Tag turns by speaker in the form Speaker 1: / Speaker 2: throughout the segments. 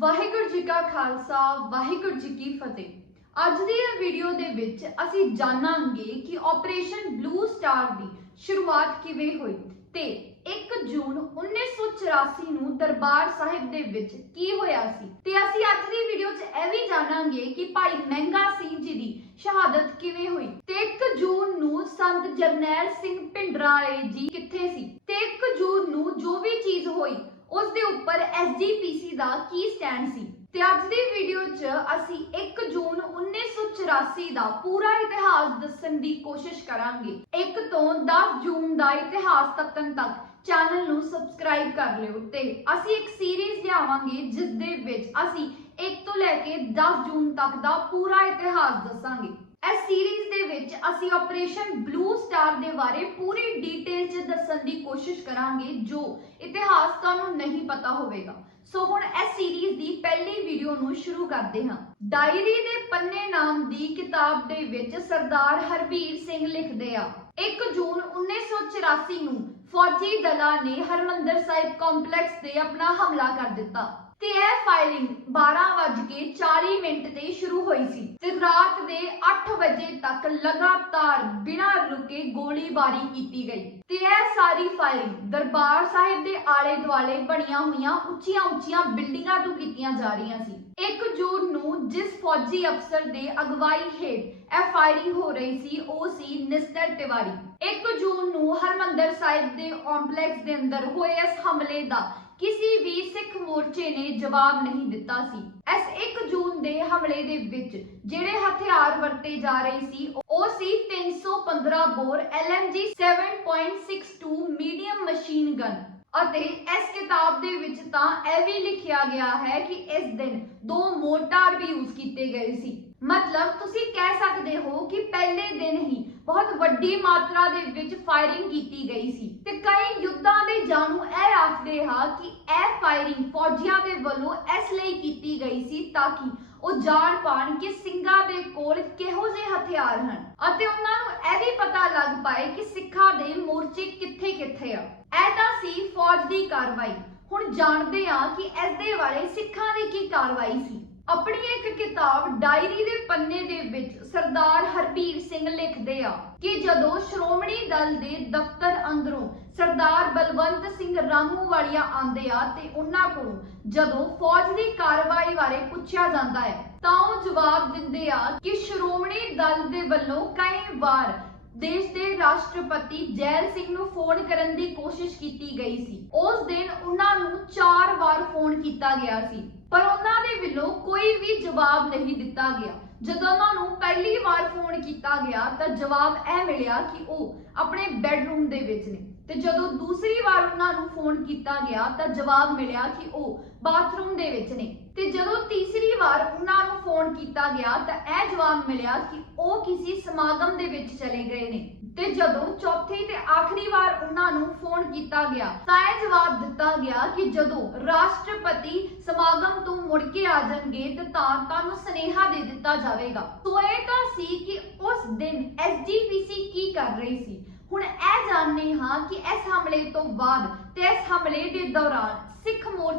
Speaker 1: ਵਾਹਿਗੁਰੂ ਜੀ ਕਾ ਖਾਲਸਾ, ਵਾਹਿਗੁਰੂ ਜੀ ਕੀ ਫਤਿਹ। ਅੱਜ ਦੀ ਇਹ ਵੀਡੀਓ ਦੇ ਵਿੱਚ ਅਸੀਂ ਜਾਣਾਂਗੇ ਕਿ ਆਪਰੇਸ਼ਨ ਬਲੂ ਸਟਾਰ ਦੀ ਸ਼ੁਰੂਆਤ ਕਿਵੇਂ ਹੋਈ ਤੇ 1 ਜੂਨ 1984 ਨੂੰ ਦਰਬਾਰ ਸਾਹਿਬ ਦੇ ਵਿੱਚ ਕੀ ਹੋਇਆ ਸੀ। ਤੇ ਅਸੀਂ ਅੱਜ ਦੀ ਵੀਡੀਓ 'ਚ ਇਹ ਵੀ ਜਾਣਾਂਗੇ ਕਿ ਭਾਈ ਮਹਿੰਗਾ ਸਿੰਘ ਜੀ ਦੀ ਸ਼ਹਾਦਤ ਕਿਵੇਂ ਹੋਈ। ਤੇ 1 ਜੂਨ ਨੂੰ ਸੰਤ ਜਰਨੈਲ ਸਿੰਘ ਭਿੰਡਰਾਏ ਜੀ ਕਿੱਥੇ ਸੀ। ਤੇ 1 ਜੂਨ ਨੂੰ ਜੋ ਵੀ ਚੀਜ਼ ਹੋਈ ਉਸ ਦੇ ਉੱਪਰ ਐਸਜੀਪੀਸੀ ਦਾ ਕੀ ਸਟੈਂਡ ਸੀ? ਤੇ ਅੱਜ ਦੀ ਵੀਡੀਓ 'ਚ ਅਸੀਂ 1 ਜੂਨ 1984 ਦਾ ਪੂਰਾ ਇਤਿਹਾਸ ਦੱਸਣ ਦੀ ਕੋਸ਼ਿਸ਼ ਕਰਾਂਗੇ। 1 ਤੋਂ 10 ਜੂਨ ਦਾ ਇਤਿਹਾਸ ਤੱਕਣ ਤੱਕ ਚੈਨਲ ਨੂੰ ਸਬਸਕ੍ਰਾਈਬ ਕਰ ਲਿਓ ਤੇ ਅਸੀਂ ਇੱਕ ਸੀਰੀਜ਼ ਲਿਆਵਾਂਗੇ ਜਿਸ ਦੇ ਵਿੱਚ ਅਸੀਂ 1 ਤੋਂ ਲੈ ਕੇ 10 ਜੂਨ ਤੱਕ ਦਾ ਪੂਰਾ ਇਤਿਹਾਸ ਦੱਸਾਂਗੇ। ਇਸ ਸੀਰੀਜ਼ ਦੇ ਵਿੱਚ ਅਸੀਂ ਆਪਰੇਸ਼ਨ ਬਲੂ ਸਟਾਰ ਦੇ ਬਾਰੇ ਪੂਰੀ ਡਿਟੇਲ 'ਚ ਦੱਸਣ ਦੀ ਕੋਸ਼ਿਸ਼ ਕਰਾਂਗੇ, ਜੋ ਇਤਿਹਾਸ ਤੁਹਾਨੂੰ ਨਹੀਂ ਪਤਾ ਹੋਵੇਗਾ। ਸੋ ਹੁਣ ਇਸ ਸੀਰੀਜ਼ ਦੀ ਪਹਿਲੀ ਵੀਡੀਓ ਨੂੰ ਸ਼ੁਰੂ ਕਰਦੇ ਹਾਂ। ਡਾਇਰੀ ਦੇ ਪੰਨੇ ਨਾਮ ਦੀ ਕਿਤਾਬ ਦੇ ਵਿੱਚ ਸਰਦਾਰ ਹਰਬੀਰ ਸਿੰਘ ਲਿਖਦੇ ਆ। 1 ਜੂਨ 1984 ਨੂੰ ਫੌਜੀ ਦਲਾਂ ਨੇ ਹਰਮੰਦਰ ਸਾਹਿਬ ਕੰਪਲੈਕਸ ਤੇ ਆਪਣਾ ਹਮਲਾ ਕਰ ਦਿੱਤਾ। ਤੇ ਇਹ ਫਾਇਰਿੰਗ 12:40 ਮਿੰਟ ਤੇ ਸ਼ੁਰੂ ਹੋਈ ਸੀ ਤੇ ਰਾਤ ਦੇ 8 ਵਜੇ ਤੱਕ ਲਗਾਤਾਰ ਬਿਨਾਂ ਰੁਕੇ ਗੋਲੀਬਾਰੀ ਕੀਤੀ ਗਈ। ਤੇ ਇਹ ਸਾਰੀ ਫਾਇਰਿੰਗ ਦਰਬਾਰ ਸਾਹਿਬ ਦੇ ਆਲੇ ਦੁਆਲੇ ਬਣੀਆਂ ਹੋਈਆਂ ਉੱਚੀਆਂ ਉੱਚੀਆਂ ਬਿਲਡਿੰਗਾਂ ਤੋਂ ਕੀਤੀਆਂ ਜਾ ਰਹੀਆਂ ਸੀ। 1 ਜੂਨ ਨੂੰ ਜਿਸ ਫੌਜੀ ਅਫਸਰ ਦੇ ਅਗਵਾਈ ਹੇਠ ਇਹ ਫਾਇਰਿੰਗ ਹੋ ਰਹੀ ਸੀ, ਉਹ ਸੀ ਨਿਸਟਰ ਤਿਵਾਰੀ 1 ਜੂਨ ਨੂੰ ਹਰਮੰਦਰ ਸਾਹਿਬ ਦੇ ਕੰਪਲੈਕਸ ਦੇ ਅੰਦਰ ਹੋਏ ਇਸ ਹਮਲੇ ਦਾ ਕਿਸੇ ਵੀ ਸਿੱਖ ਮੋਰਚੇ ਨੇ ਜਵਾਬ ਨਹੀਂ ਦਿੱਤਾ ਸੀ। ਇਸ 1 ਜੂਨ ਦੇ ਹਮਲੇ ਦੇ ਵਿੱਚ ਜਿਹੜੇ ਹਥਿਆਰ ਵਰਤੇ ਜਾ ਰਹੇ ਸੀ, ਉਹ ਸੀ 315 bore LMG 7.62 medium machine gun. ਅਤੇ ਇਸ ਕਿਤਾਬ ਦੇ ਵਿੱਚ ਤਾਂ ਇਹ ਵੀ ਲਿਖਿਆ ਗਿਆ ਹੈ ਕਿ ਇਸ ਦਿਨ ਦੋ ਮੋਰਟਾਰ ਵੀ ਯੂਜ਼ ਕੀਤੇ ਗਏ ਸੀ। ਮਤਲਬ ਤੁਸੀਂ ਕਹਿ ਸਕਦੇ ਹੋ ਕਿ ਪਹਿਲੇ ਦਿਨ ਹੀ ਬਹੁਤ ਵੱਡੀ ਮਾਤਰਾ ਦੇ ਵਿੱਚ ਫਾਇਰਿੰਗ ਕੀਤੀ ਗਈ ਸੀ। ਤੇ ਕਈ ਯੁੱਧਾਂ ਦੇ ਜਾਣੂ ਇਹ ਆਖਦੇ ਹਾਂ ਕਿ ਇਹ ਫਾਇਰਿੰਗ ਫੌਜੀਆਂ ਦੇ ਵੱਲੋਂ ਇਸ ਲਈ ਕੀਤੀ ਗਈ ਸੀ ਤਾਂ ਕਿ ਉਹ ਜਾਣ ਪਾਣ ਕਿ ਸਿੰਘਾਂ ਦੇ ਕੋਲ ਕਿਹੋ ਜਿਹੇ ਹਥਿਆਰ ਹਨ ਅਤੇ ਉਹਨਾਂ ਨੂੰ ਇਹ ਵੀ ਪਤਾ ਲੱਗ ਪਾਏ ਕਿ ਸਿੱਖਾਂ ਦੇ ਮੋਰਚੇ ਕਿੱਥੇ ਕਿੱਥੇ ਆ। ਇਹ ਤਾਂ ਸੀ ਫੌਜ ਦੀ ਕਾਰਵਾਈ। ਹੁਣ ਜਾਣਦੇ ਆ ਕਿ ਇਸ ਦੇ ਵਾਲੇ ਸਿੱਖਾਂ ਦੀ ਕੀ ਕਾਰਵਾਈ ਸੀ। ਆਪਣੀ ਇੱਕ ਕਿਤਾਬ ਡਾਇਰੀ ਦੇ ਪੰਨੇ ਦੇ ਵਿੱਚ ਸਰਦਾਰ ਹਰਬੀਰ ਸਿੰਘ ਲਿਖਦੇ ਆ ਕਿ ਜਦੋਂ ਸ਼੍ਰੋਮਣੀ ਦਲ ਦੇ ਦਫ਼ਤਰ ਅੰਦਰੋਂ ਸਰਦਾਰ ਬਲਵੰਤ ਸਿੰਘ ਰਾਮੂਵਾਲੀਆ ਆਂਦੇ ਆ ਤੇ ਉਹਨਾਂ ਕੋਲੋਂ ਜਦੋਂ ਫੌਜ ਦੀ ਕਾਰਵਾਈ ਬਾਰੇ ਪੁੱਛਿਆ ਜਾਂਦਾ ਹੈ, ਤਾਂ ਉਹ ਜਵਾਬ ਦਿੰਦੇ ਆ ਕਿ ਸ਼੍ਰੋਮਣੀ ਦਲ ਦੇ ਵੱਲੋਂ ਕਈ ਵਾਰ ਦੇਸ਼ ਦੇ ਰਾਸ਼ਟਰਪਤੀ ਜੈਲ ਸਿੰਘ ਨੂੰ ਫੋਨ ਕਰਨ ਦੀ ਕੋਸ਼ਿਸ਼ ਕੀਤੀ ਗਈ ਸੀ। ਉਸ ਦਿਨ ਉਹਨਾਂ ਨੂੰ 4 ਵਾਰ ਫੋਨ ਕੀਤਾ ਗਿਆ ਸੀ। ਪਰ ਉਹਨਾਂ ਦੇ ਵੱਲੋਂ ਕੋਈ ਵੀ ਜਵਾਬ ਨਹੀਂ ਦਿੱਤਾ ਗਿਆ। ਜਦੋਂ ਉਹਨਾਂ ਨੂੰ ਪਹਿਲੀ ਵਾਰ ਫੋਨ ਕੀਤਾ ਗਿਆ, ਤਾਂ ਜਵਾਬ ਇਹ ਮਿਲਿਆ ਕਿ ਉਹ ਆਪਣੇ ਬੈੱਡਰੂਮ ਦੇ ਵਿੱਚ ਨੇ। ਤੇ ਜਦੋਂ ਦੂਸਰੀ ਵਾਰ ਉਹਨਾਂ ਨੂੰ ਫੋਨ ਕੀਤਾ ਗਿਆ, ਤਾਂ ਜਵਾਬ ਮਿਲਿਆ ਕਿ ਉਹ ਬਾਥਰੂਮ ਦੇ ਵਿੱਚ ਨੇ। ਤੇ ਜਦੋਂ ਤੀਸਰੀ ਵਾਰ ਉਹਨਾਂ ਨੂੰ ਫੋਨ ਕੀਤਾ ਗਿਆ, ਤਾਂ ਇਹ ਜਵਾਬ ਮਿਲਿਆ ਕਿ ਉਹ ਕਿਸੇ ਸਮਾਗਮ ਦੇ ਵਿੱਚ ਚਲੇ ਗਏ ਨੇ। ਤੇ ਜਦੋਂ ਚੌਥੀ ਤੇ ਆਖਰੀ ਵਾਰ ਉਹਨਾਂ ਨੂੰ ਫੋਨ ਕੀਤਾ ਗਿਆ, ਤਾਂ ਇਹ ਜਵਾਬ ਦਿੱਤਾ ਗਿਆ ਕਿ ਜਦੋਂ ਰਾਸ਼ਟਰਪਤੀ ਸਮਾਗਮ ਤੋਂ ਮੁੜ ਕੇ ਆ ਜਾਣਗੇ, ਤੇ ਤਾਂ ਤੁਹਾਨੂੰ ਸਨੇਹਾ ਦੇ ਦਿੱਤਾ ਜਾਵੇਗਾ। ਸੋ ਇਹ ਤਾਂ ਸੀ ਕਿ ਉਸ ਦਿਨ ਐਸਜੀਪੀਸੀ ਕੀ ਕਰ ਰਹੀ ਸੀ? ਹੁਣ ਇਹ ਜਾਣਦੇ ਹਾਂ ਕਿ ਇਸ ਹਮਲੇ ਤੋਂ ਬਾਅਦ ਤੇ ਇਸ ਹਮਲੇ ਦੇ ਦੌਰਾਨ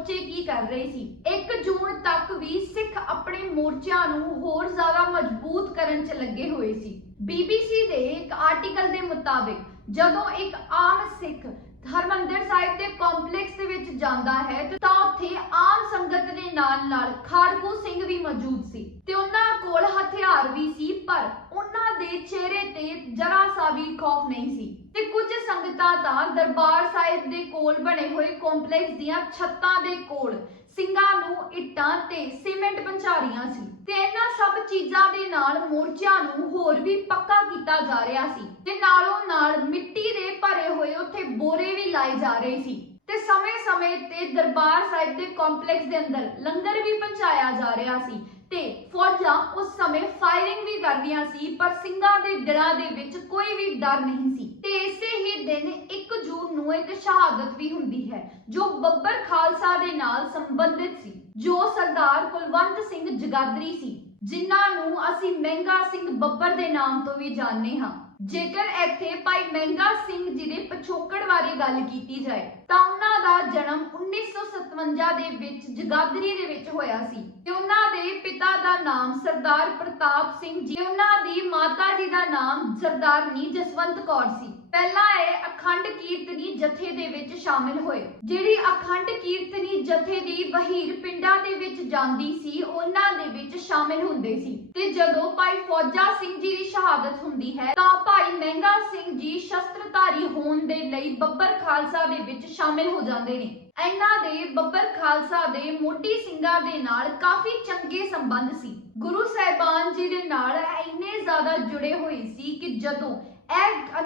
Speaker 1: ਮੋਰਚੇ ਕੀ ਕਰ ਰਹੇ ਸੀ? 1 ਜੂਨ ਤੱਕ ਵੀ ਸਿੱਖ ਆਪਣੇ ਮੋਰਚਿਆਂ ਨੂੰ ਹੋਰ ਜ਼ਿਆਦਾ ਮਜ਼ਬੂਤ ਕਰਨ 'ਚ ਲੱਗੇ ਹੋਏ ਸੀ। BBC ਦੇ ਇੱਕ ਆਰਟੀਕਲ ਦੇ ਮੁਤਾਬਿਕ, ਜਦੋਂ ਇੱਕ ਆਮ ਸਿੱਖ ਹਰਮੰਦਰ ਸਾਹਿਬ ਦੇ ਕੰਪਲੈਕਸ ਦੇ ਵਿੱਚ ਜਾਂਦਾ ਹੈ, ਤਾਂ ਉੱਥੇ ਆਮ ਸੰਗਤ ਦੇ ਨਾਲ ਨਾਲ ਖਾੜਕੂ ਸਿੰਘ ਵੀ ਮੌਜੂਦ ਸੀ। ਤੇ ਉਹਨਾਂ ਕੋਲ ਹਥਿਆਰ ਵੀ ਸੀ, ਪਰ ਉਹਨਾਂ ਦੇ ਚਿਹਰੇ ਤੇ ਜਰਾ ਸਾ ਵੀ ਖੌਫ ਨਹੀਂ ਸੀ। ਤੇ ਕੁਝ ਸੰਗਤਾਂ ਤਾਂ ਦਰਬਾਰ ਸਾਹਿਬ ਦੇ ਕੋਲ ਬਣੇ ਹੋਏ ਕੰਪਲੈਕਸ ਦੀਆਂ ਛੱਤਾਂ ਦੇ ਕੋਲ ਸਿੰਘਾਂ ਨੂੰ ਇੱਟਾਂ ਤੇ ਸੀਮੈਂਟ ਪਹੁੰਚਾ ਰਹੀਆਂ ਸੀ ਤੇ ਇਹਨਾਂ ਸਭ ਚੀਜ਼ਾਂ ਦੇ ਨਾਲ ਮੋਰਚਿਆਂ ਨੂੰ ਹੋਰ ਵੀ ਪੱਕਾ ਕੀਤਾ ਜਾ ਰਿਹਾ ਸੀ ਤੇ ਨਾਲੋਂ ਨਾਲ ਮਿੱਟੀ ਦੇ ਭਰੇ ਹੋਏ ਉੱਥੇ ਬੋਰੇ ਵੀ ਲਾਏ ਜਾ ਰਹੇ ਸੀ ਤੇ ਸਮੇਂ-ਸਮੇਂ ਤੇ ਦਰਬਾਰ ਸਾਹਿਬ ਦੇ ਕੰਪਲੈਕਸ ਦੇ ਅੰਦਰ ਲੰਗਰ ਵੀ ਪਹੁੰਚਾਇਆ ਜਾ ਰਿਹਾ ਸੀ ਤੇ ਫੌਜਾਂ ਉਸ ਸਮੇਂ ਫਾਇਰਿੰਗ ਵੀ ਕਰਦੀਆਂ ਸੀ ਪਰ ਸਿੰਘਾਂ ਦੇ ਦਿਲਾਂ ਦੇ ਵਿੱਚ ਕੋਈ ਵੀ ਡਰ ਨਹੀਂ ਸੀ। ਤੇ ਇਸੇ ਹੀ ਦਿਨ 1 ਜੂਨ ਨੂੰ ਇੱਕ ਸ਼ਹਾਦਤ ਵੀ ਹੁੰਦੀ ਹੈ, ਜੋ ਬੱਬਰ ਖਾਲਸਾ ਦੇ ਨਾਲ ਸੰਬੰਧਿਤ ਸੀ, ਜੋ ਸਰਦਾਰ ਕੁਲਵੰਤ ਸਿੰਘ ਜਗਾਦਰੀ ਸੀ, ਜਿਨ੍ਹਾਂ ਨੂੰ ਅਸੀਂ ਮਹਿੰਗਾ ਸਿੰਘ ਬੱਬਰ ਦੇ ਨਾਮ ਤੋਂ ਵੀ ਜਾਣਦੇ ਹਾਂ। ਜੇਕਰ ਇੱਥੇ ਭਾਈ ਮਹਿੰਗਾ ਸਿੰਘ ਜੀ ਦੇ ਪਿਛੋਕੜ ਬਾਰੇ ਗੱਲ ਕੀਤੀ ਜਾਏ, ਤਾਂ ਉਹਨਾਂ ਦਾ ਜਨਮ 1957 ਦੇ ਵਿੱਚ ਜਗਾਦਰੀ ਦੇ ਵਿੱਚ ਹੋਇਆ ਸੀ ਤੇ ਉਨ੍ਹਾਂ ਦੇ ਪਿਤਾ ਦਾ ਨਾਮ ਸਰਦਾਰ ਪ੍ਰਤਾਪ ਸਿੰਘ ਜੀ ਉਹਨਾਂ ਦੀ ਮਾਤਾ ਜੀ ਦਾ ਨਾਮ ਸਰਦਾਰਨੀ ਜਸਵੰਤ ਕੌਰ ਸੀ। ਪਹਿਲਾ ਇਹ ਅਖੰਡ ਕੀਰਤਨੀ ਜਥੇ ਦੇ ਵਿੱਚ ਸ਼ਾਮਿਲ ਹੋਏ। ਜਿਹੜੀ ਅਖੰਡ ਕੀਰਤਨੀ ਜਥੇ ਦੀ ਵਹੀਰ ਪਿੰਡਾਂ ਦੇ ਵਿੱਚ ਜਾਂਦੀ ਸੀ, ਉਹਨਾਂ ਦੇ ਵਿੱਚ ਸ਼ਾਮਿਲ ਹੁੰਦੇ ਸੀ। ਤੇ ਜਦੋਂ ਭਾਈ ਫੌਜਾ ਸਿੰਘ ਜੀ ਦੀ ਸ਼ਹਾਦਤ ਹੁੰਦੀ ਹੈ, ਤਾਂ ਭਾਈ ਮਹਿੰਗਾ ਸਿੰਘ ਜੀ ਸ਼ਸਤਰਧਾਰੀ ਹੋਣ ਦੇ ਲਈ ਬੱਬਰ ਖਾਲਸਾ ਦੇ ਵਿੱਚ ਸ਼ਾਮਿਲ ਹੋ ਜਾਂਦੇ ਨੇ। ਇਹਨਾਂ ਦੇ ਬੱਬਰ ਖਾਲਸਾ ਦੇ ਮੋਟੀ ਸਿੰਘਾਂ ਦੇ ਨਾਲ ਕਾਫੀ ਚੰਗੇ ਸੰਬੰਧ ਸੀ। ਗੁਰੂ ਸਾਹਿਬਾਨ ਜੀ ਦੇ ਨਾਲ ਇੰਨੇ ਜ਼ਿਆਦਾ ਜੁੜੇ ਹੋਏ ਸੀ ਕਿ ਜਦੋਂ ਇਹ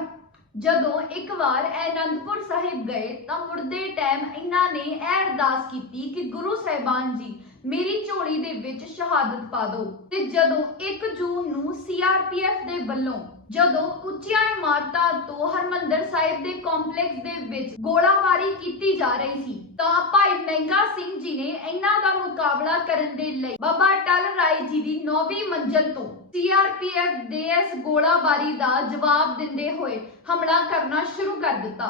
Speaker 1: ਜਦੋਂ ਇੱਕ ਵਾਰ ਇਹ ਅਨੰਦਪੁਰ ਸਾਹਿਬ ਗਏ ਤਾਂ ਮੁੜਦੇ ਟਾਈਮ ਇਹਨਾਂ ਨੇ ਇਹ ਅਰਦਾਸ ਕੀਤੀ ਕਿ ਗੁਰੂ ਸਾਹਿਬਾਨ ਜੀ, ਮੇਰੀ ਝੋਲੀ ਦੇ ਵਿੱਚ ਸ਼ਹਾਦਤ ਪਾ ਦਿਓ। ਤੇ ਜਦੋਂ 1 ਜੂਨ ਨੂੰ ਸੀਆਰਪੀਐਫ ਦੇ ਵੱਲੋਂ ਜਦੋਂ ਉੱਚੀਆਂ ਇਮਾਰਤਾਂ ਤੋਂ ਹਰਮੰਦਰ ਸਾਹਿਬ ਦੇ ਕੰਪਲੈਕਸ ਦੇ ਵਿੱਚ ਗੋਲਾਬਾਰੀ ਕੀਤੀ ਜਾ ਰਹੀ ਸੀ ਤਾਂ ਭਾਈ ਮਹਿੰਗਾ ਸਿੰਘ ਜੀ ਨੇ ਇਹਨਾਂ ਦਾ ਮੁਕਾਬਲਾ ਕਰਨ ਦੇ ਲਈ ਬਾਬਾ ਟਲ ਰਾਏ ਜੀ ਦੀ 9ਵੀਂ ਮੰਜ਼ਲ ਤੋਂ ਸੀਆਰਪੀਐਫ ਦੇ ਇਸ ਗੋਲਾਬਾਰੀ ਦਾ ਜਵਾਬ ਦਿੰਦੇ ਹੋਏ ਹਮਲਾ ਕਰਨਾ ਸ਼ੁਰੂ ਕਰ ਦਿੱਤਾ।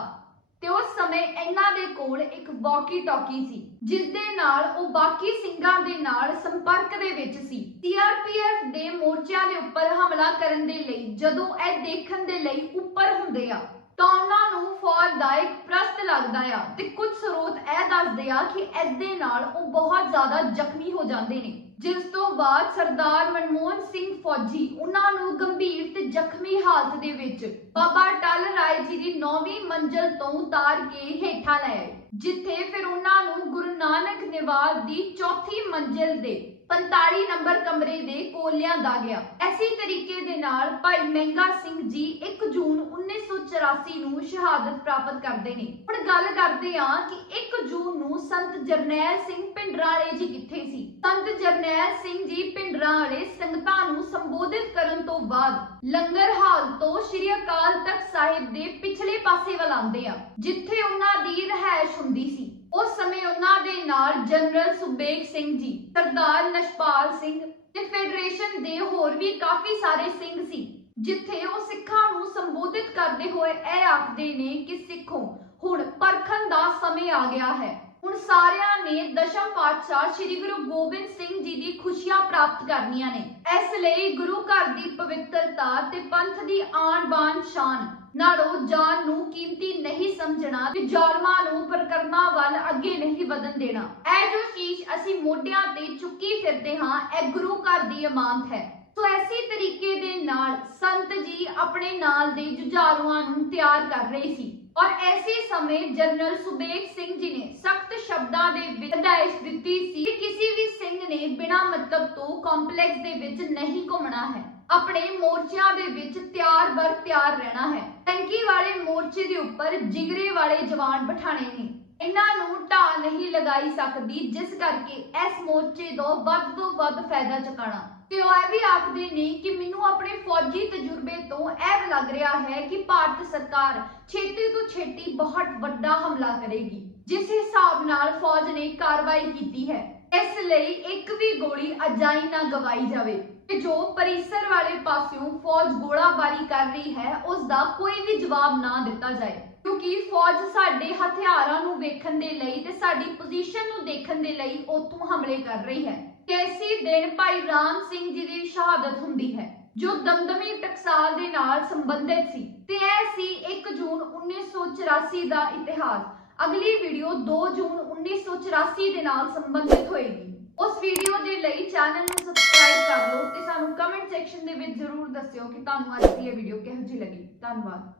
Speaker 1: ਤੇ ਉਸ ਸਮੇਂ ਇਹਨਾਂ ਦੇ ਕੋਲ ਇੱਕ ਵਾਕੀ ਟਾਕੀ ਸੀ ਜਿਸ ਦੇ ਨਾਲ ਉਹ ਬਾਕੀ ਸਿੰਘਾਂ ਦੇ ਨਾਲ ਸੰਪਰਕ ਦੇ ਵਿੱਚ ਸੀ। ਸੀਆਰਪੀਐਫ ਦੇ ਮੋਰਚਿਆਂ ਦੇ ਉੱਪਰ ਹਮਲਾ ਕਰਨ ਦੇ ਲਈ ਜਦੋਂ ਇਹ ਦੇਖਣ ਦੇ ਲਈ ਉੱਪਰ ਹੁੰਦੇ ਆ ਤਾਂ ਉਹਨਾਂ ਨੂੰ ਫੌਜ ਦਾ ਪ੍ਰਸਤ ਲੱਗਦਾ ਆ। ਤੇ ਕੁਝ ਸਰੋਤ ਇਹ ਦੱਸਦੇ ਆ ਕਿ ਇਸ ਦੇ ਨਾਲ ਉਹ ਬਹੁਤ ਜ਼ਿਆਦਾ ਜ਼ਖਮੀ ਹੋ ਜਾਂਦੇ ਨੇ। ਜਿਸ ਤੋਂ ਬਾਅਦ ਸਰਦਾਰ ਮਨਮੋਹਨ ਸਿੰਘ ਫੌਜੀ ਉਹਨਾਂ ਨੂੰ ਗੰਭੀਰ ਤੇ ਜ਼ਖਮੀ ਹਾਲਤ ਦੇ ਵਿੱਚ ਬਾਬਾ ਟਲ ਰਾਏ ਜੀ ਦੀ 9ਵੀਂ ਮੰਜ਼ਲ ਤੋਂ ਉਤਾਰ ਕੇ ਹੇਠਾਂ ਲੈ ਆਏ, ਜਿੱਥੇ ਫਿਰ ਉਹਨਾਂ ਨੂੰ ਗੁਰੂ ਨਾਨਕ ਨਿਵਾਸ ਦੀ ਚੌਥੀ ਮੰਜ਼ਲ ਦੇ 45 ਨੰਬਰ ਕਮਰੇ ਦੇ ਕੋਲ ਲਿਆਂਦਾ ਗਿਆ। ਐਸੀ ਤਰੀਕੇ ਦੇ ਨਾਲ ਭਾਈ ਮਹਿੰਗਾ ਸਿੰਘ ਜੀ 1 ਜੂਨ 1984 ਨੂੰ ਸ਼ਹਾਦਤ ਪ੍ਰਾਪਤ ਕਰਦੇ ਨੇ। ਹੁਣ ਗੱਲ ਕਰਦੇ ਆ ਕਿ 1 ਜੂਨ ਨੂੰ ਸੰਤ ਜਰਨੈਲ ਸਿੰਘ ਪਿੰਡਰਾਂ ਜੀ ਕਿੱਥੇ ਸੀ? ਸੰਤ ਜਰਨੈਲ ਸਿੰਘ ਜੀ ਪਿੰਡਰਾਂ ਸੰਗਤਾਂ ਨੂੰ ਸੰਬੋਧਿਤ ਕਰਨ ਤੋਂ ਬਾਅਦ ਲੰਗਰ ਹਾਲ ਤੋਂ ਸ਼੍ਰੀ ਅਕਾਲ ਤਖਤ ਸਾਹਿਬ ਦੇ ਪਿਛਲੇ ਪਾਸੇ ਵੱਲ ਆਉਂਦੇ ਆ, ਜਿੱਥੇ ਉਹਨਾਂ ਦੀ ਰਹਿائش ਹੁੰਦੀ ਸੀ। ਉਸ ਸਮੇਂ ਉਹਨਾਂ ਦੇ ਨਾਲ ਜਨਰਲ ਸੁਬੇਗ ਸਿੰਘ ਜੀ, ਸਰਦਾਰ ਨਸ਼ਪਾਲ ਸਿੰਘ ਤੇ ਫੈਡਰੇਸ਼ਨ ਦੇ ਹੋਰ ਵੀ ਕਾਫੀ ਸਾਰੇ ਸਿੰਘ ਸੀ। ਜਿੱਥੇ ਉਹ ਸਿੱਖਾਂ ਨੂੰ ਸੰਬੋਧਿਤ ਕਰਦੇ ਹੋਏ ਇਹ ਆਖਦੇ ਨੇ ਕਿ ਸਿੱਖੋ, ਹੁਣ ਪਰਖਣ ਦਾ ਸਮੇਂ ਆ ਗਿਆ ਹੈ। ਹੁਣ ਸਾਰਿਆਂ ਨੇ ਦਸ਼ਮ ਪਾਤਸ਼ਾਹ ਸ੍ਰੀ ਗੁਰੂ ਗੋਬਿੰਦ ਸਿੰਘ ਜੀ ਦੀ ਖੁਸ਼ੀਆਂ ਪ੍ਰਾਪਤ ਕਰਨੀਆਂ ਨੇ। ਇਸ ਲਈ ਗੁਰੂ ਘਰ ਦੀ ਪਵਿੱਤਰਤਾ ਤੇ ਪੰਥ ਦੀ ਆਣ ਬਾਨ ਸ਼ਾਨ ਨਾਲੋਂ ਜਾਨ ਨੂੰ ਕੀਮਤੀ ਨਹੀਂ ਸਮਝਣਾ ਤੇ ਜ਼ਾਲਮਾਂ ਨੂੰ ਪ੍ਰਕਰਮਾਂ ਵੱਲ ਅੱਗੇ ਨਹੀਂ ਵਧਣ ਦੇਣਾ। ਇਹ ਜੋ ਸ਼ੀਸ਼ ਅਸੀਂ ਮੋਢਿਆਂ ਤੇ ਚੁੱਕੀ ਫਿਰਦੇ ਹਾਂ, ਇਹ ਗੁਰੂ ਘਰ ਦੀ ਅਮਾਨਤ ਹੈ। ਸੋ ਐਸੀ ਤਰੀਕੇ ਦੇ ਨਾਲ ਸੰਤ ਜੀ ਆਪਣੇ ਨਾਲ ਦੇ ਜੁਝਾਰੂਆਂ ਨੂੰ ਤਿਆਰ ਕਰ ਰਹੇ ਸੀ। ਔਰ ਐਸੇ ਸਮੇਂ ਜਨਰਲ ਸੁਬੇਗ ਸਿੰਘ ਜੀ ਨੇ ਸਖਤ ਸ਼ਬਦਾਂ ਦੇ ਵਿੱਚ ਹਦਾਇਤ ਦਿੱਤੀ ਸੀ ਕਿ ਕਿਸੇ ਵੀ ਸਿੰਘ ਨੇ ਬਿਨਾਂ ਮਤਲਬ ਤੋਂ ਕੰਪਲੈਕਸ ਦੇ ਵਿੱਚ ਨਹੀਂ ਘੁੰਮਣਾ ਹੈ। ਆਪਣੇ ਮੋਰਚਿਆਂ ਦੇ ਵਿੱਚ ਤਿਆਰ ਬਰ ਤਿਆਰ ਰਹਿਣਾ ਹੈ। ਟੰਕੀ ਵਾਲੇ ਮੋਰਚੇ ਦੇ ਉੱਪਰ ਜਿਗਰੇ ਵਾਲੇ ਜਵਾਨ ਬਿਠਾਣੇ ਨੇ। ਇਹਨਾਂ ਨੂੰ ਢਾਹ ਨਹੀਂ ਲਗਾਈ ਸਕਦੀ, ਜਿਸ ਕਰਕੇ ਇਸ ਮੋਰਚੇ ਤੋਂ ਵੱਧ ਤੋਂ ਵੱਧ ਫਾਇਦਾ ਚੁਕਾਣਾ ਤੇ ਉਹ ਇਹ ਵੀ ਆਖਦੇ ਨੇ ਕਿ ਮੈਨੂੰ ਆਪਣੇ ਫੌਜੀ ਤਜਰਬੇ ਤੋਂ ਇਹ ਲੱਗ ਰਿਹਾ ਹੈ ਕਿ ਭਾਰਤ ਸਰਕਾਰ ਛੇਤੀ ਤੋਂ ਛੇਤੀ ਬਹੁਤ ਵੱਡਾ ਹਮਲਾ ਕਰੇਗੀ, ਜਿਸ ਹਿਸਾਬ ਨਾਲ ਫੌਜ ਨੇ ਕਾਰਵਾਈ ਕੀਤੀ ਹੈ। ਇਸ ਲਈ ਇੱਕ ਵੀ ਗੋਲੀ ਅਜਾਈ ਨਾ ਗਵਾਈ ਜਾਵੇ। ਤੇ ਜੋ ਪਰਿਸਰ ਵਾਲੇ ਪਾਸਿਓਂ ਫੌਜ ਗੋਲਾਬਾਰੀ ਕਰ ਰਹੀ ਹੈ ਉਸ ਦਾ ਕੋਈ ਵੀ ਜਵਾਬ ਨਾ ਦਿੱਤਾ ਜਾਏ। ਕਿਉਂਕਿ ਫੌਜ ਸਾਡੇ ਹਥਿਆਰਾਂ ਨੂੰ ਵੇਖਣ ਦੇ ਲਈ ਤੇ ਸਾਡੀ ਪੋਜੀਸ਼ਨ ਨੂੰ ਦੇਖਣ ਦੇ ਲਈ ਉੱਥੋਂ ਹਮਲੇ ਕਰ ਰਹੀ ਹੈ। ਕੈਸੀ ਦਿਨ ਭਾਈ ਰਾਮ ਸਿੰਘ ਜੀ ਦੀ ਸ਼ਹਾਦਤ ਹੁੰਦੀ ਹੈ, ਜੋ ਦਮਦਮੀ ਟਕਸਾਲ ਦੇ ਨਾਲ ਸੰਬੰਧਿਤ ਸੀ। ਤੇ ਇਹ ਸੀ 1 ਜੂਨ 1984 ਦਾ ਇਤਿਹਾਸ। ਅਗਲੀ ਵੀਡੀਓ 2 ਜੂਨ 1984 ਦੇ ਨਾਲ ਸੰਬੰਧਿਤ ਹੋਏਗੀ। ਉਸ ਵੀਡੀਓ ਦੇ ਲਈ ਚੈਨਲ ਨੂੰ ਸਬਸਕ੍ਰਾਈਬ ਕਰ ਲਓ ਤੇ ਸਾਨੂੰ ਕਮੈਂਟ ਸੈਕਸ਼ਨ ਦੇ ਵਿੱਚ ਜ਼ਰੂਰ ਦੱਸਿਓ ਕਿ ਤੁਹਾਨੂੰ ਅੱਜ ਦੀ ਇਹ ਵੀਡੀਓ ਕਿਹੋ ਜਿਹੀ ਲੱਗੀ। ਧੰਨਵਾਦ।